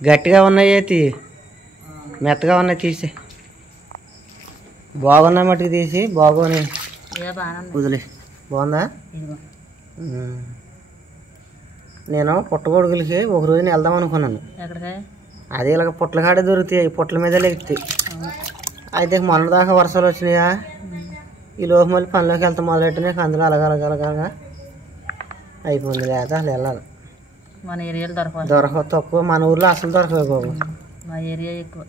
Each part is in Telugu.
గట్టిగా ఉన్నాయి తీ, మెత్తగా ఉన్నాయి తీసి, బాగున్నాయి మట్టుకు తీసి, బాగోని వదిలే. బాగుందా? నేను పుట్టగొడుగులకి ఒక రోజున వెళ్దాం అనుకున్నాను. అదే ఇలాగ పుట్ల కాడే దొరుకుతాయి, పుట్ల మీద లెగుతాయి. అయితే మొన్న దాకా వర్షాలు వచ్చినాయా, ఈ లోపు మళ్ళీ పనిలోకి వెళ్తాం మొదలెట్టినాయి. అందులో అలాగలగలగా అయిపోయింది. లేదా అసలు వెళ్ళాలి. మన ఏరియాలో దొరకవు, తక్కువ. మన ఊర్లో అసలు దొరకవు బాబు. మా ఏరియా ఎక్కువ.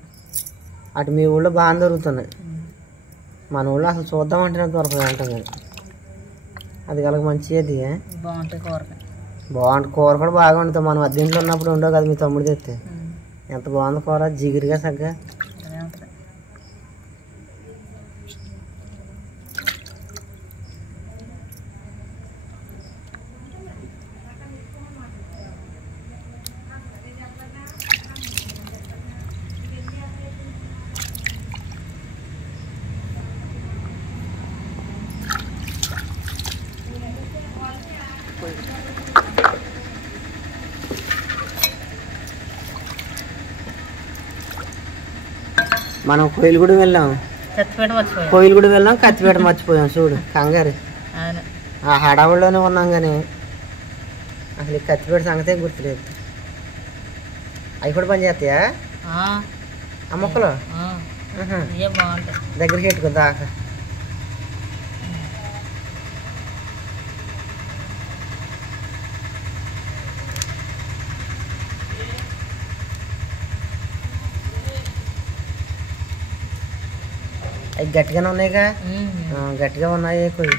అటు మీ ఊళ్ళో బాగా దొరుకుతున్నాయి. మన ఊళ్ళో అసలు చూద్దామంటే దొరకదు అంటుంది. అది కలగ మంచిది. బాగుంటాయి కూర. బాగుంటుంది కూర కూడా బాగా ఉంటుంది. మనం అద్దెంట్లో ఉన్నప్పుడు ఉండవు కదా, మీ తమ్ముడు తెస్తే. ఎంత బాగుంది కూర, జిగిరిగా సగ్గా. మనం కోయిలగూడ వెళ్ళాం, కోయిలగూడ వెళ్ళాం, కత్తిపేట మర్చిపోయాం. చూడు కంగారు, ఆ హడావుడిలోనే ఉన్నాం. కానీ అసలు కత్తిపేట సంగతే గుర్తులేదు. అవి కూడా పని చేస్తాయా ఆ మొక్కలు? దగ్గరికి పెట్టుకో దాకా. అవి గట్టిగానే ఉన్నాయిగా, గట్టిగా ఉన్నాయి. కొద్ది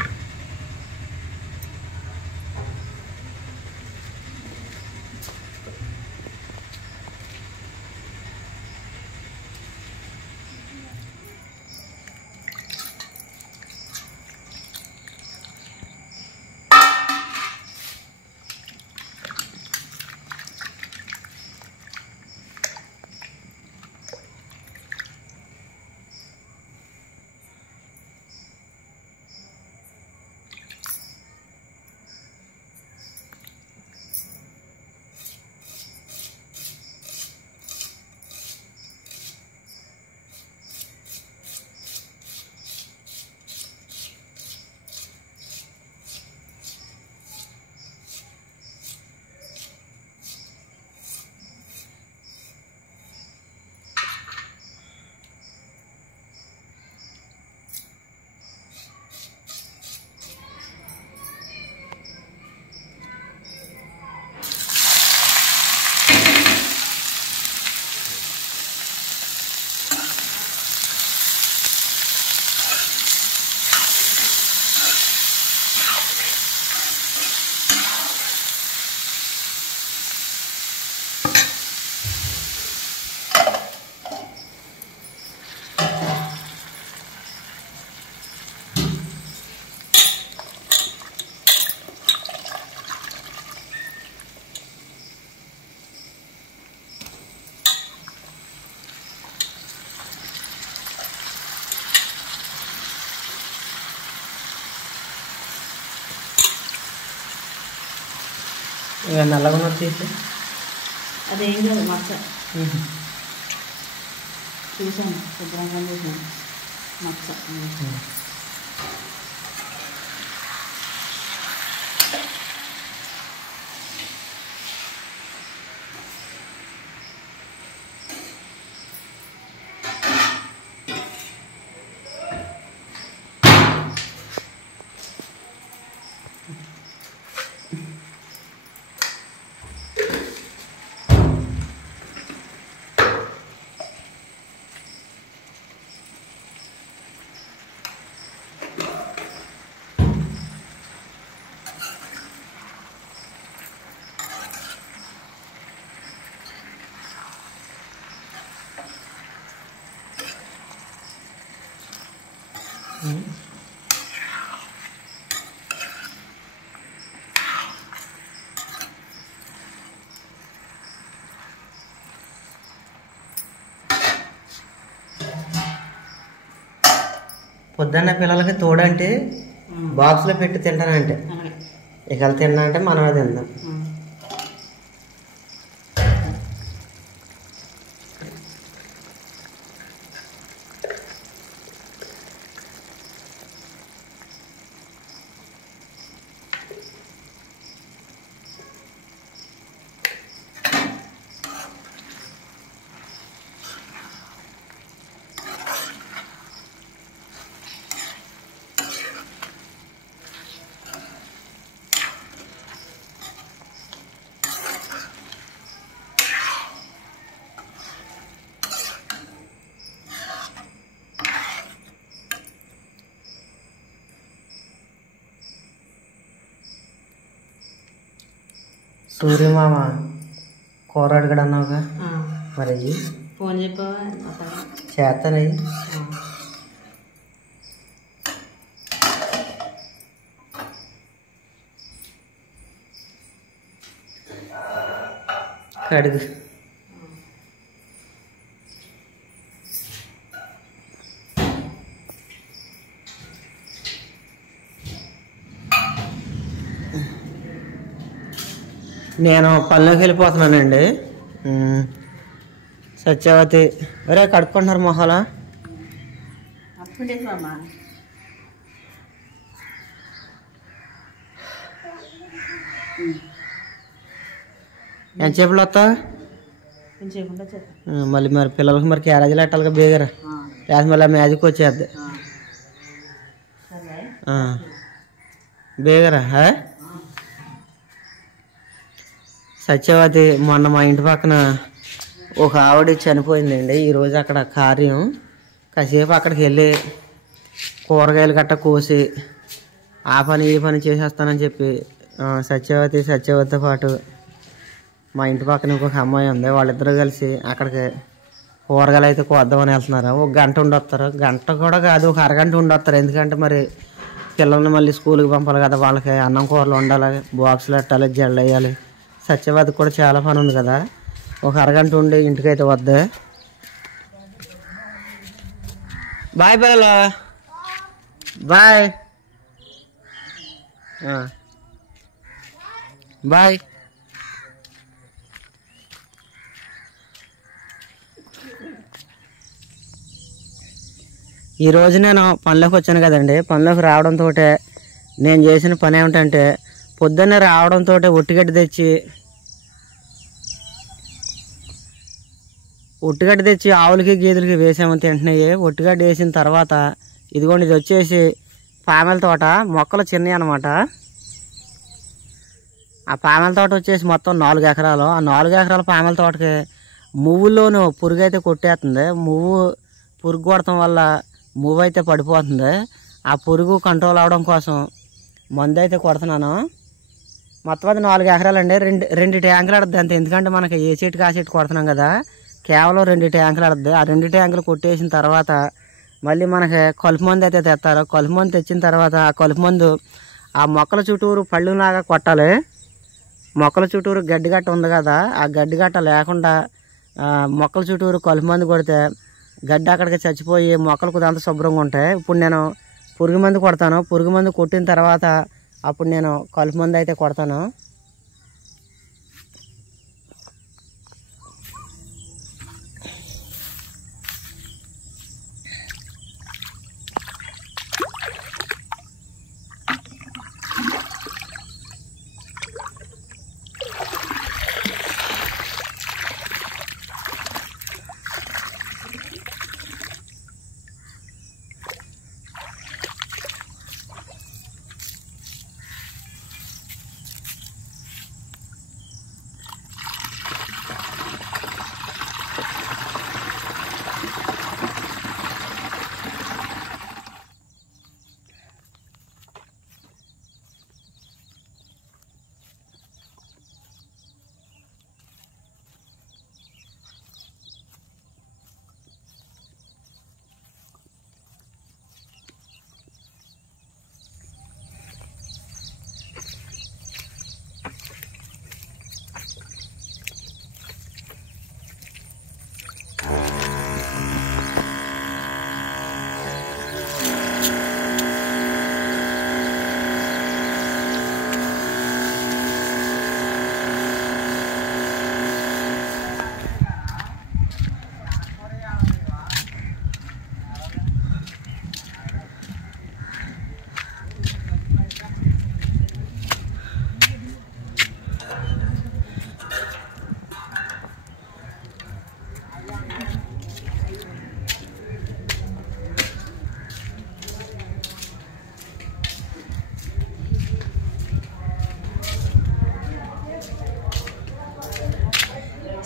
నల్లగా ఉన్నది తీసి. అదేం కాదు మచ్చ. చూసాను, శుభ్రంగా చూసాను మచ్చ. పొద్దున్న పిల్లలకి తోడంటే బాక్స్లో పెట్టి తింటానంటే, ఇక తిన్నా అంటే మనమే తిందాం. సూర్యమామ కూర అడిగాడు అన్నావుగా, మరి ఫోన్ చెప్పావా? చేస్తానయ్యి. కడుగు. నేను పనిలోకి వెళ్ళిపోతున్నానండి. సత్యవతి ఒరే కడుక్కుంటున్నారు మొహాల. ఎంతసేపులో వస్తా? మళ్ళీ మరి పిల్లలకి మరి క్యారేజీలు పెట్టాలిగా బేగరా, లేకపోతే మళ్ళీ మ్యాజిక్ వచ్చేద్ది బేగరా. సత్యవతి మొన్న మా ఇంటి పక్కన ఒక ఆవిడ చనిపోయిందండి. ఈరోజు అక్కడ కార్యం. కాసేపు అక్కడికి వెళ్ళి కూరగాయలు గట్ట కోసి ఆ పని ఈ పని చేసేస్తానని చెప్పి సత్యవతితో పాటు మా ఇంటి పక్కన ఇంకొక అమ్మాయి ఉంది. వాళ్ళిద్దరూ కలిసి అక్కడికి కూరగాయలు అయితే కోద్దామని వెళ్తున్నారు. ఒక గంట ఉండొస్తారు, గంట కూడా కాదు, ఒక అరగంట ఉండొస్తారు. ఎందుకంటే మరి పిల్లల్ని మళ్ళీ స్కూల్కి పంపాలి కదా, వాళ్ళకి అన్నం కూరలు వండాలి, బాక్సులు పెట్టాలి, జల్లు వేయాలి. సత్యవతికి కూడా చాలా పని ఉంది కదా. ఒక అరగంట ఉండి ఇంటికైతే వద్దా. బాయ్ పిల్లలు, బాయ్ బాయ్. ఈరోజు నేను పనిలోకి వచ్చాను కదండి. పనిలోకి రావడంతో నేను చేసిన పని ఏమిటంటే పొద్దున్నే రావడంతో ఒట్టిగడ్డి తెచ్చి ఆవులకి గేదెలకి వేసాము తింటున్నాయి. ఒట్టిగడ్డి వేసిన తర్వాత ఇదిగోండి, ఇది వచ్చేసి పామెల తోట. మొక్కలు చిన్నవి అనమాట. ఆ పామెల తోట వచ్చేసి మొత్తం 4 ఎకరాలు. ఆ 4 ఎకరాల పామెల తోటకి మువ్వులోను పురుగు అయితే కొట్టేస్తుంది. పురుగు కొడటం వల్ల మువ్వు అయితే పడిపోతుంది. ఆ పురుగు కంట్రోల్ అవడం కోసం మందు అయితే కొడుతున్నాను. మొత్తం అది 4 ఎకరాలు అండి. రెండు ట్యాంకులు ఆడుద్ది అంతే. ఎందుకంటే మనకి ఏ చెట్టుకి ఆ చెట్టు కొడుతున్నాం కదా, కేవలం 2 ట్యాంకులు ఆడుద్ది. ఆ 2 ట్యాంకులు కొట్టేసిన తర్వాత మళ్ళీ మనకి కలుపు మందు అయితే తెస్తారు. కలుపు మందు తెచ్చిన తర్వాత ఆ కలుపు మందు ఆ మొక్కల చుట్టూరు పళ్ళులాగా కొట్టాలి. మొక్కల చుట్టూరు గడ్డిగట్ట ఉంది కదా, ఆ గడ్డిగట్ట లేకుండా మొక్కల చుట్టూరు కలుపు మందు కొడితే గడ్డి అక్కడికి చచ్చిపోయి మొక్కలు కుదంతా శుభ్రంగా ఉంటాయి. ఇప్పుడు నేను పురుగు మందు కొడతాను. పురుగు మందు కొట్టిన తర్వాత అప్పుడు నేను కలుపు మందు అయితే కొడతాను.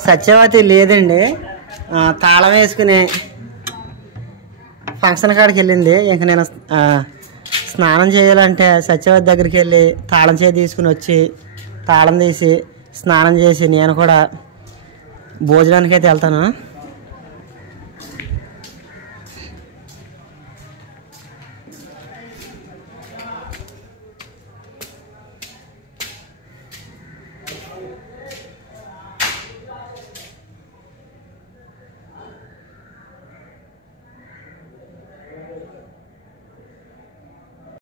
సత్యవతి లేదండి, తాళం వేసుకుని ఫంక్షన్ కాడికి వెళ్ళింది. ఇంక నేను స్నానం చేయాలంటే సత్యవతి దగ్గరికి వెళ్ళి తాళం చేయి తీసుకుని వచ్చి తాళం తీసి స్నానం చేసి నేను కూడా భోజనానికి అయితే వెళ్తాను.